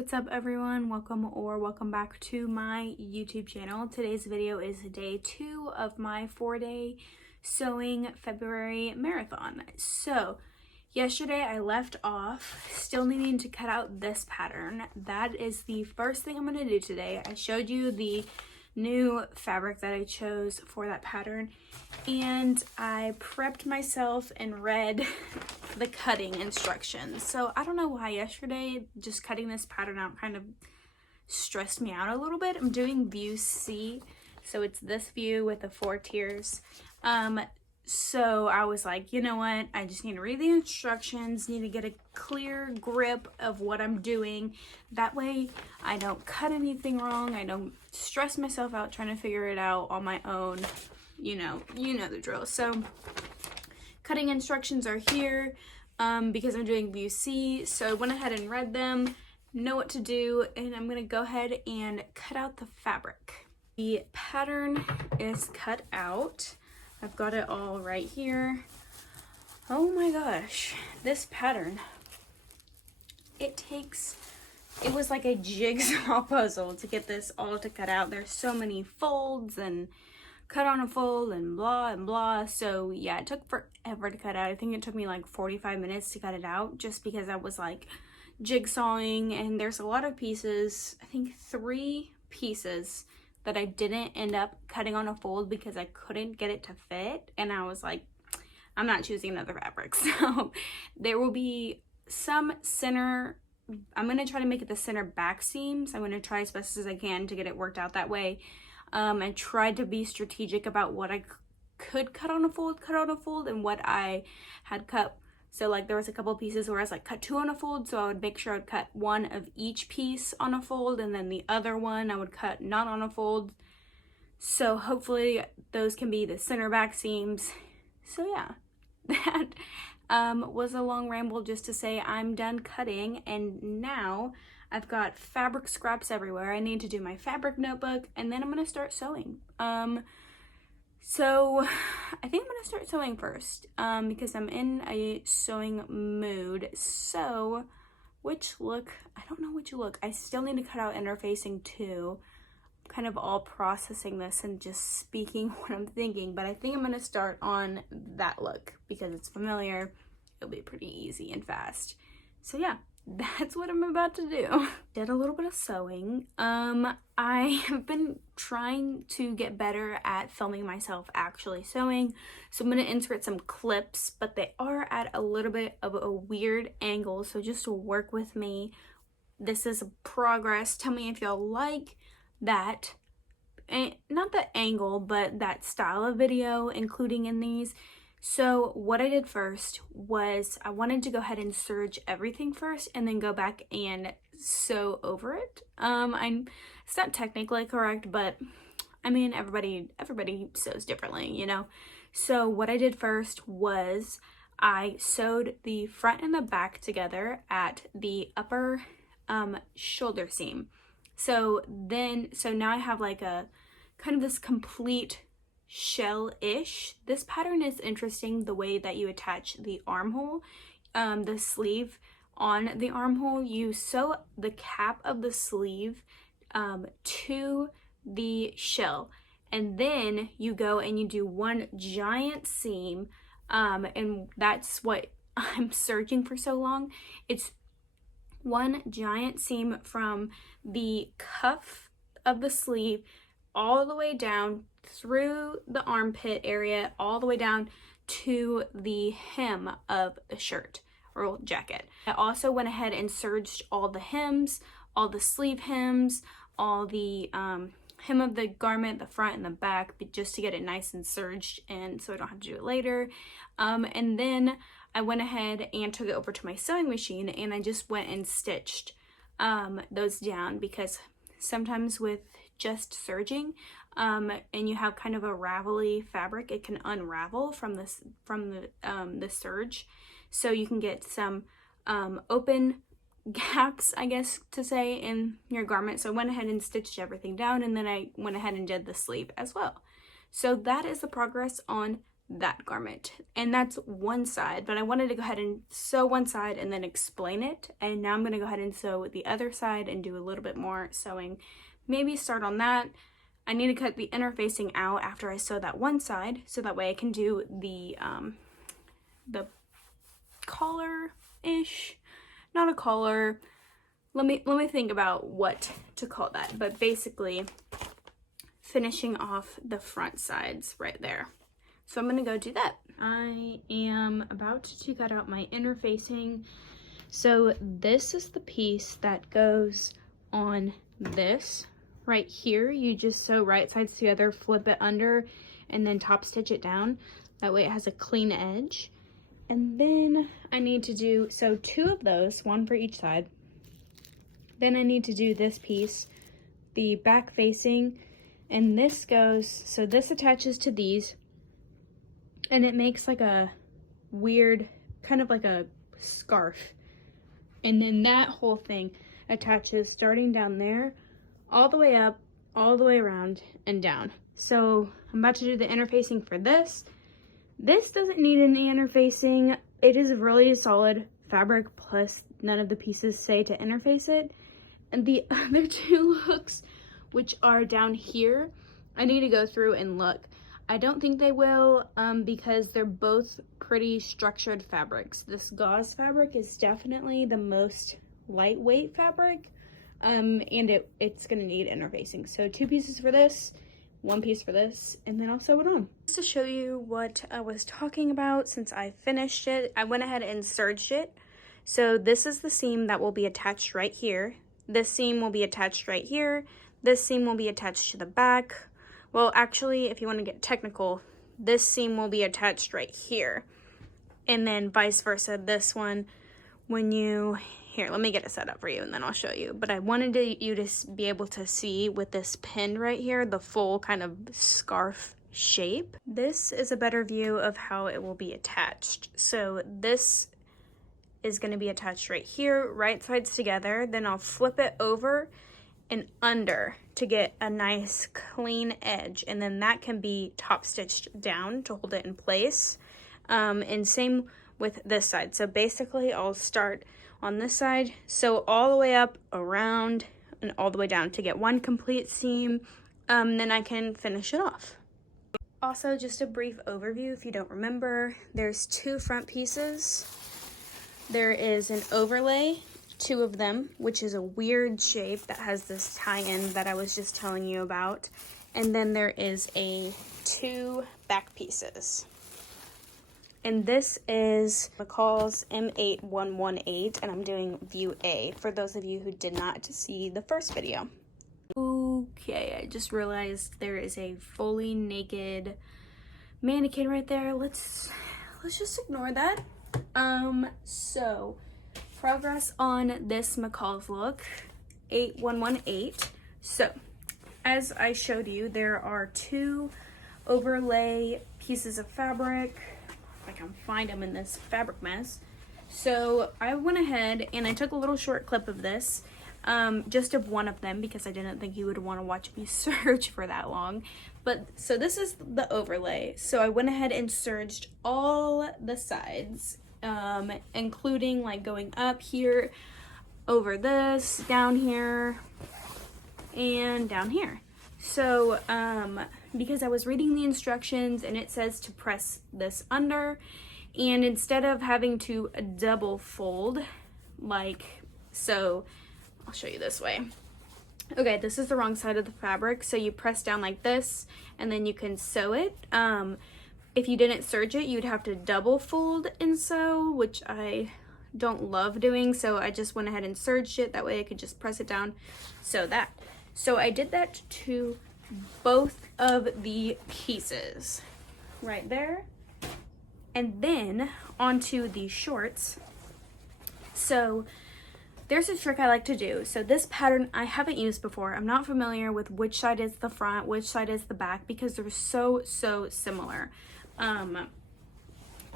What's up everyone? Welcome back to my YouTube channel. Today's video is day 2 of my 4-day sewing February marathon. So yesterday I left off still needing to cut out this pattern. That is the first thing I'm going to do today. I showed you the new fabric that I chose for that pattern, and I prepped myself and read the cutting instructions. So I don't know why yesterday just cutting this pattern out kind of stressed me out a little bit. I'm doing view C, so it's this view with the 4 tiers. So I was like, you know what, I just need to read the instructions, need to get a clear grip of what I'm doing. That way I don't cut anything wrong, I don't stress myself out trying to figure it out on my own. You know the drill. So cutting instructions are here because I'm doing view C. So I went ahead and read them, know what to do, and I'm gonna go ahead and cut out the fabric. The pattern is cut out. I've got it all right here. Oh my gosh, this pattern, it was like a jigsaw puzzle to get this all to cut out. There's so many folds and cut on a fold and blah and blah. So yeah, it took forever to cut out. I think it took me like 45 minutes to cut it out just because I was like jigsawing, and there's a lot of pieces. I think 3 pieces that I didn't end up cutting on a fold because I couldn't get it to fit, and I was like, I'm not choosing another fabric. So there will be some center, I'm going to try to make it the center back seams. I'm going to try as best as I can to get it worked out that way. I tried to be strategic about what I could cut on a fold, and what I had cut. So like there was a couple pieces where I was like cut 2 on a fold, so I would make sure I'd cut 1 of each piece on a fold, and then the other one I would cut not on a fold. So hopefully those can be the center back seams. So yeah, that was a long ramble just to say I'm done cutting, and now I've got fabric scraps everywhere. I need to do my fabric notebook, and then I'm gonna start sewing. So I think I'm gonna start sewing first because I'm in a sewing mood. So which look, I don't know which look. I still need to cut out interfacing too. I'm kind of all processing this and just speaking what I'm thinking, but I think I'm gonna start on that look because it's familiar. It'll be pretty easy and fast. So yeah, that's what I'm about to do. Did a little bit of sewing. I have been trying to get better at filming myself actually sewing, so I'm going to insert some clips, but they are at a little bit of a weird angle, so just to work with me. This is progress. Tell me if y'all like that, not the angle, but that style of video including in these. So what I did first was I wanted to go ahead and serge everything first and then go back and sew over it. It's not technically correct, but I mean everybody sews differently, you know. So what I did first was I sewed the front and the back together at the upper shoulder seam. So now I have like a kind of this complete shell-ish. This pattern is interesting, the way that you attach the armhole, the sleeve on the armhole. You sew the cap of the sleeve to the shell, and then you go and you do one giant seam, and that's what I'm searching for so long. It's one giant seam from the cuff of the sleeve all the way down through the armpit area, all the way down to the hem of the shirt or jacket. I also went ahead and serged all the hems, all the sleeve hems, all the hem of the garment, the front and the back, but just to get it nice and serged, and so I don't have to do it later. And then I went ahead and took it over to my sewing machine, and I just went and stitched those down, because sometimes with just serging and you have kind of a ravelly fabric, it can unravel from the serge, so you can get some open gaps, I guess to say, in your garment. So I went ahead and stitched everything down, and then I went ahead and did the sleeve as well. So that is the progress on that garment. And that's one side, but I wanted to go ahead and sew one side and then explain it. And now I'm going to go ahead and sew the other side and do a little bit more sewing. Maybe start on that. I need to cut the interfacing out after I sew that one side, so that way I can do the collar-ish, not a collar. Let me think about what to call that, but basically finishing off the front sides right there. So I'm gonna go do that. I am about to cut out my interfacing. So this is the piece that goes on this right here. You just sew right sides together, flip it under, and then top stitch it down. That way it has a clean edge. And then I need to do, so 2 of those, 1 for each side. Then I need to do this piece, the back facing, and this goes, so this attaches to these, and it makes like a weird, kind of like a scarf. And then that whole thing attaches starting down there, all the way up, all the way around, and down. So I'm about to do the interfacing for this. This doesn't need any interfacing. It is really solid fabric, plus none of the pieces say to interface it. And the other 2 hooks, which are down here, I need to go through and look. I don't think they will, because they're both pretty structured fabrics. This gauze fabric is definitely the most lightweight fabric, and it's gonna need interfacing. So 2 pieces for this, 1 piece for this, and then I'll sew it on. Just to show you what I was talking about, since I finished it, I went ahead and serged it. So this is the seam that will be attached right here. This seam will be attached right here. This seam will be attached to the back. Well, actually, if you want to get technical, this seam will be attached right here. And then vice versa, this one, here, let me get it set up for you and then I'll show you. But I wanted you to be able to see with this pin right here, the full kind of scarf shape. This is a better view of how it will be attached. So this is going to be attached right here, right sides together. Then I'll flip it over and under to get a nice clean edge, and then that can be top stitched down to hold it in place. And same with this side. So basically I'll start on this side, sew all the way up, around, and all the way down to get one complete seam. Then I can finish it off. Also, just a brief overview if you don't remember, there's 2 front pieces. There is an overlay, 2 of them, which is a weird shape that has this tie-in that I was just telling you about. And then there is 2 back pieces. And this is McCall's M8118, and I'm doing view A for those of you who did not see the first video. Okay, I just realized there is a fully naked mannequin right there. Let's just ignore that. So progress on this McCall's look, 8118. So as I showed you, there are 2 overlay pieces of fabric. If I can find them in this fabric mess. So I went ahead and I took a little short clip of this, just of one of them, because I didn't think you would want to watch me serge for that long. But so this is the overlay. So I went ahead and serged all the sides, including like going up here, over this, down here, and down here. So because I was reading the instructions and it says to press this under, and instead of having to double fold like so, I'll show you this way. Okay, this is the wrong side of the fabric, so you press down like this and then you can sew it. If you didn't serge it, you'd have to double fold and sew, which I don't love doing, so I just went ahead and serged it. That way I could just press it down, sew that. So I did that to both of the pieces right there, and then onto the shorts. So there's a trick I like to do. So this pattern I haven't used before. I'm not familiar with which side is the front, which side is the back, because they're so similar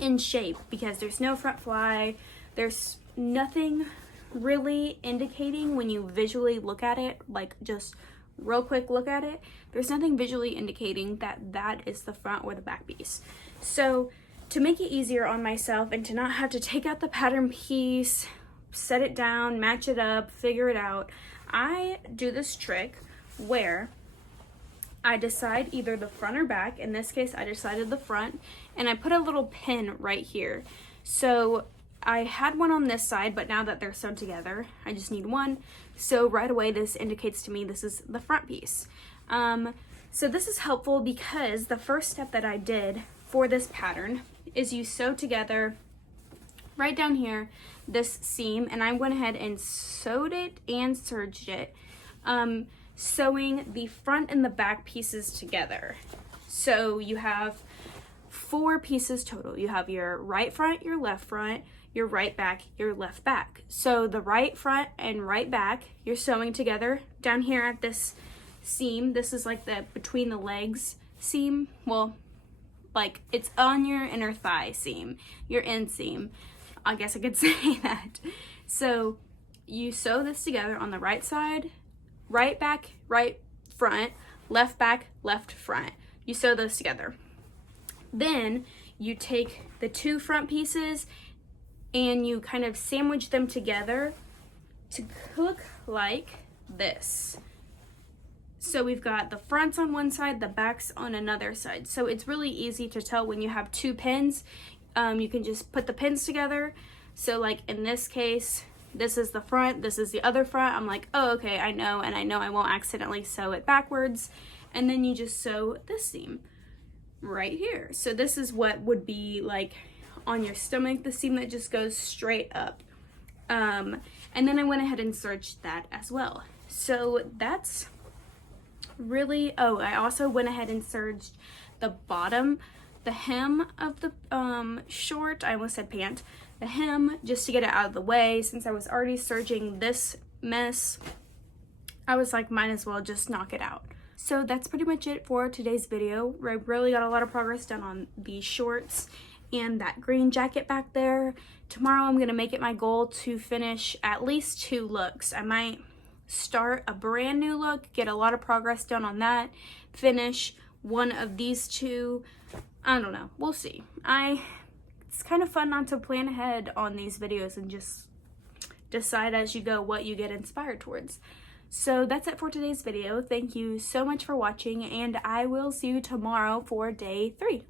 in shape, because there's no front fly. There's nothing really indicating when you visually look at it, like just real quick look at it, there's nothing visually indicating that that is the front or the back piece. So to make it easier on myself and to not have to take out the pattern piece, set it down, match it up, figure it out, I do this trick where I decide either the front or back. In this case, I decided the front, and I put a little pin right here. So I had one on this side, but now that they're sewn together, I just need one. So right away, this indicates to me this is the front piece. So this is helpful because the first step that I did for this pattern is you sew together right down here this seam, and I went ahead and sewed it and serged it, sewing the front and the back pieces together. So you have 4 pieces total. You have your right front, your left front, your right back, your left back. So the right front and right back, you're sewing together down here at this seam. This is like the between the legs seam. Well, like it's on your inner thigh seam, your inseam. I guess I could say that. So you sew this together on the right side, right back, right front, left back, left front. You sew those together. Then you take the 2 front pieces and you kind of sandwich them together to look like this. So we've got the fronts on one side, the backs on another side. So it's really easy to tell when you have 2 pins. You can just put the pins together. So like in this case, this is the front, this is the other front. I'm like, oh, okay, I know, and I know I won't accidentally sew it backwards. And then you just sew this seam right here. So this is what would be like on your stomach, the seam that just goes straight up. And then I went ahead and serged that as well. So that's really, oh, I also went ahead and serged the bottom, the hem of the short, I almost said pant, the hem, just to get it out of the way. Since I was already serging this mess, I was like, might as well just knock it out. So that's pretty much it for today's video. I really got a lot of progress done on these shorts and that green jacket back there. Tomorrow I'm gonna make it my goal to finish at least 2 looks. I might start a brand new look, get a lot of progress done on that, finish one of these 2. I don't know, we'll see. It's kind of fun not to plan ahead on these videos and just decide as you go what you get inspired towards. So that's it for today's video. Thank you so much for watching, and I will see you tomorrow for day 3.